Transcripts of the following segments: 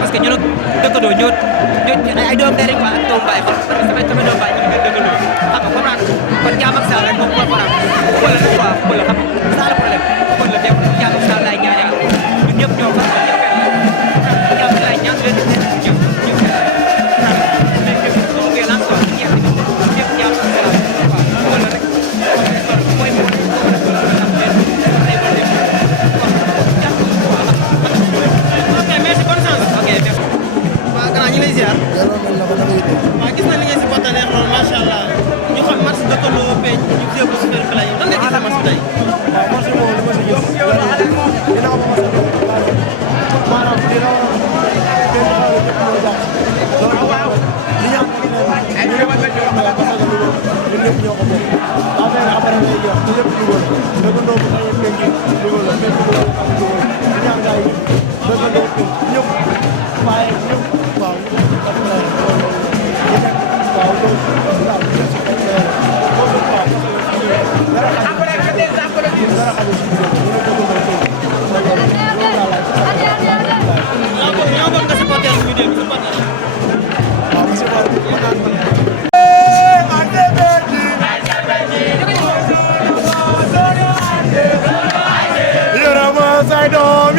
parce que ñun Deukeundo ñoo ay doom day rek waa ak doom baay kon sama doom baay ñu ngi Deukeundo xam nga comprendre kon jaam ak saa rek moom mooy faram wala quoi wala xam ça le problème kon la dem jaam ak saa lay ñaan yàlla ñun ñëpp ñoo fa jaam lay ñaan leen ñëpp ñëpp mais que ko ko lan quoi ñëpp jaam ak saa wala rek mooy mo ñu lay ziar waaw gis na li ngay supporté neex loolu macha allah ñu xam match Deukeundo Penc ñu jéem a super play nan nga gisee match bi tey waaw match bi moom li ma si gis dina ko maanaam dina waaw li ñu am parce que ñun ñëpp ñoo ko bokk affaire après lay jox ñu lépp dugal Deukeundo bu xëyee Penc dugal la Penc dugal am dugal ñu ñaan gars yi Deukeundo Penc ñëpp waaye ñëpp waaw I don't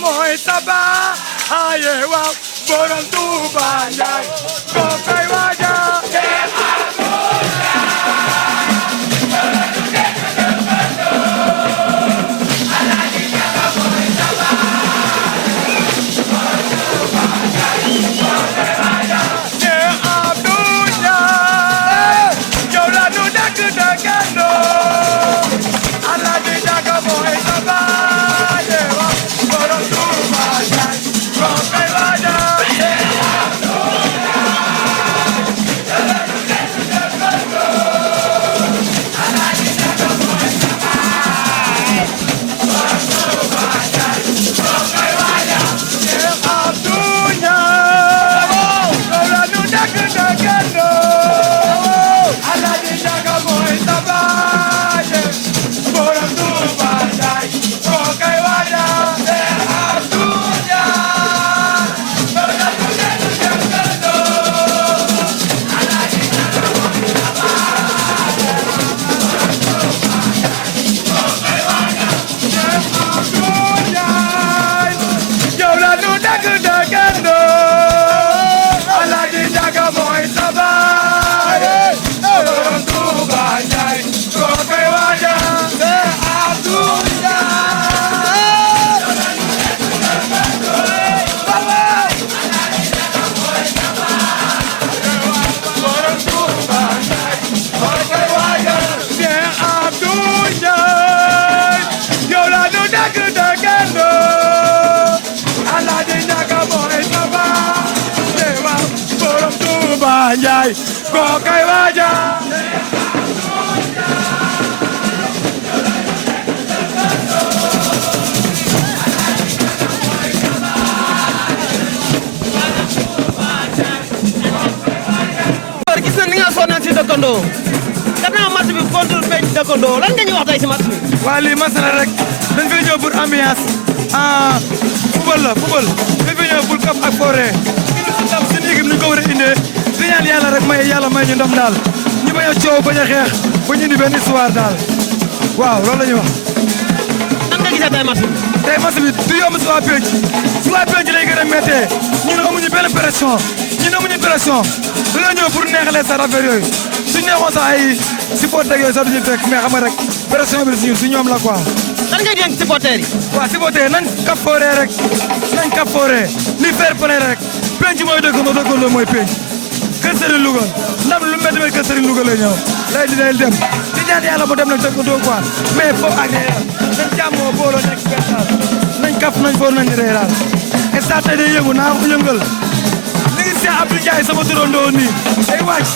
Mooy saba aye waaw borom Tuuba Njaay ko kay waaja Njaay ko kay waaja gis na ni nga sonal si Deukeundo gannaaw match bi contre Penc Deukeundo lan nga ñu wax tey si match bi waa lii match la rek dañ fay ñëw pour ambiance football la football dañ fay ñëw pour kap ak forêt indi si ndam seen équipe ñu ko war a indee di ñaan yàlla rek may ñu ndam daal ñu bañ a coow bañ a xeex ba ñu indi benn histoire daal waaw loolu la ñuy wax. nan nga gisee tey match bi. tey match bi du yomb si waa Penc si waa Penc lay gën a méttee ñun amuñu benn pression dañoo ñëw pour neexalee sa affaire yooyu suñu neexoon sax ay supporters yooyu sax duñu fekk mais xam nga rek pression bi si ñoom la quoi. lan ngay dénk supporters yi. waaw supporters nañ kap fooree rek nañ kap fooree li fair play rek Penc mooy Deukeundo mooy Penc kër Serigne Louga ndam lu métti kër Serigne Louga lay ñëw lay dem di ñaan yàlla mu dem nag Deukeundo quoi mais foofu ak réeral nañ jàmmoo booloo nekk benn daal nañ kap nañ foor nañ réeral instant tey day yëngu naa ko yëngal li ngi Cheikh Abdou Ndiaye sama turandoo nii day wàcc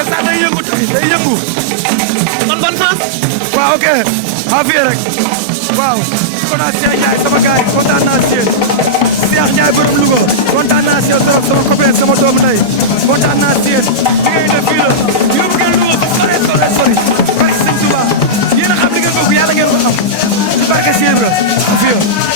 instant day yëngu tey day yëngu kon bonne chance. waaw ok affaire rek waaw kon naa Cheikh Ndiaye sama gars yi kontaan naa si yéen Cheikh Ndiaye borom Louga kontaan naa si yow trop sama copain sama doomu ndey kontaan naa si yéen li ngay def fii la yóbbu ngeen Louga ba sori barke Sëñ Touba yéen a xam li ngeen bëgg yàlla ngeen ko am ci barke Cheikh Ibra